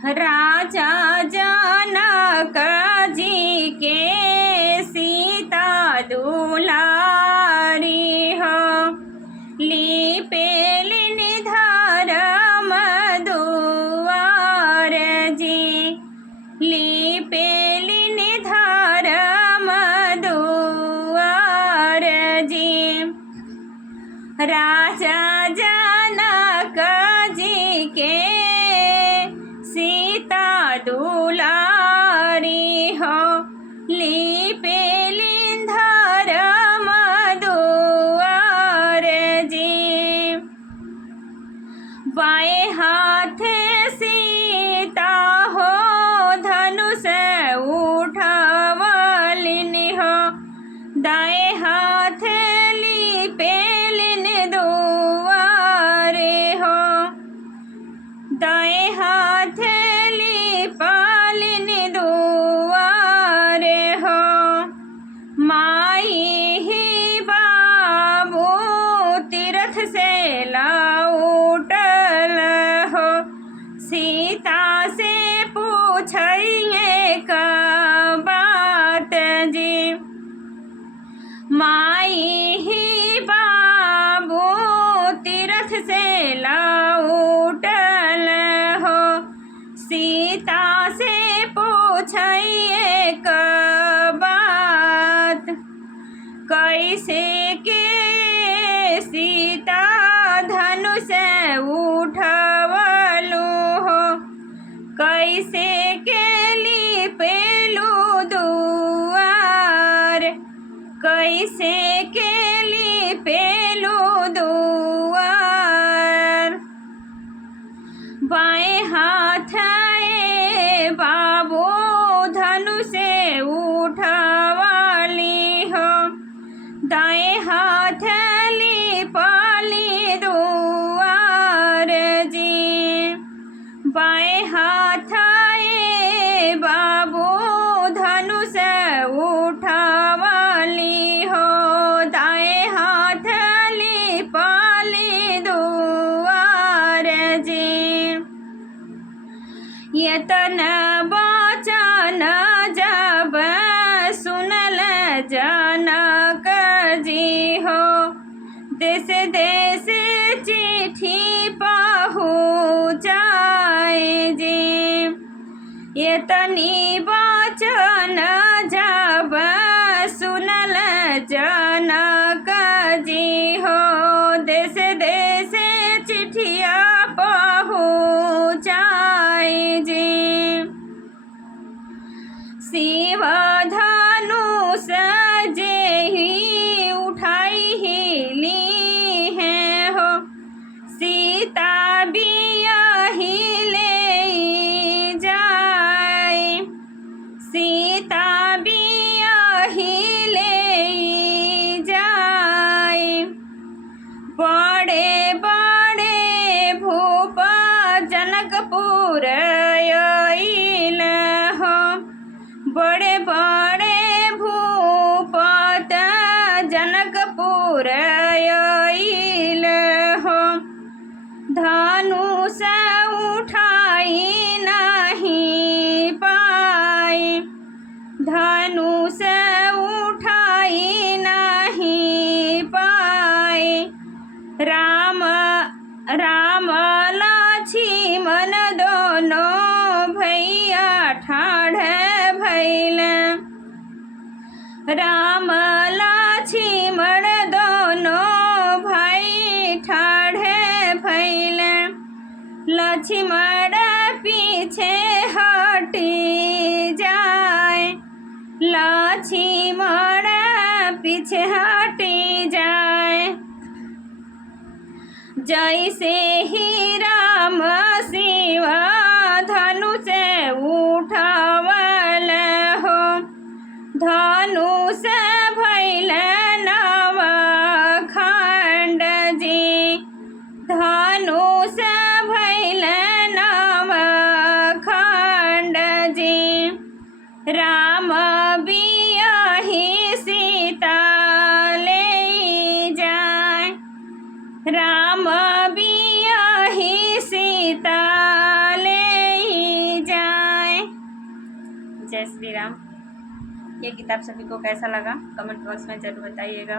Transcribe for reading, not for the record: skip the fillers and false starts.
राजा जनक जी के सीता दुलारी हो, लीपेली धर्म दुआर जी, लीपेली धर्म दुआर जी। राजा जनक जी के सीता दुलारी हो, लीपेली धर्म दुआर जी। बाएं हाथ सीता हो, धनुष उठावलिन हो, दाएं हाथ लीपेलिन दुआरे हो, दाएं हाथ लीपालिन दुआरे हो। माई ही बाबू तीरथ से लौटल हो, सीता से पूछिए का बात जी। माई ही बाबू तीरथ से लौटल हो, सीता से पूछिए का बात। कैसे के सीता धनुष उठवलु हो, कैसे के लीपेलु दुआर, कैसे के लीपेलु दुआर। बाएं हाथ बाबू धनुष उठवाली हो, दाएं हाथ लीपाली दुआर जी। बाएं हाथ बाबू धनुष उठवाली हो, दाएं हाथ लीपाली दुआर जी। यतन बचन जब सुनल जनक जी हो, देश देश चिट्ठी पहुँचाए जी। यतनी बचन जब सुनल जनक जी हो, देश देश चिट्ठिया पहुँचाए जी। शिव धनुष जेहि उठाई हिली है हो, सीता बियाही ले जाए, सीता बियाही ले जाए। बड़े बड़े भूप जनकपुर आइल हो, बड़े बड़े भूपत जनकपुर आइल हो, धनुष उठाई नहीं पाए, धनुष उठाई नहीं पाए। राम राम लक्ष्मण दोनों भैया ठाढ़ भइल, राम लक्ष्मण दोनों भाई ठाढ़ भइल। लक्ष्मण पीछे हटी जाए, लक्ष्मण पीछे हटी जाए। जैसे ही राम शिव धनुष उठवल हो, धनुष भइल नवखंड जी, धनुष भइल नवखंड जी। राम बियाही सीता ले जाए, राम बियाही सीता जय श्री राम। ये किताब सभी को कैसा लगा कमेंट बॉक्स में ज़रूर बताइएगा।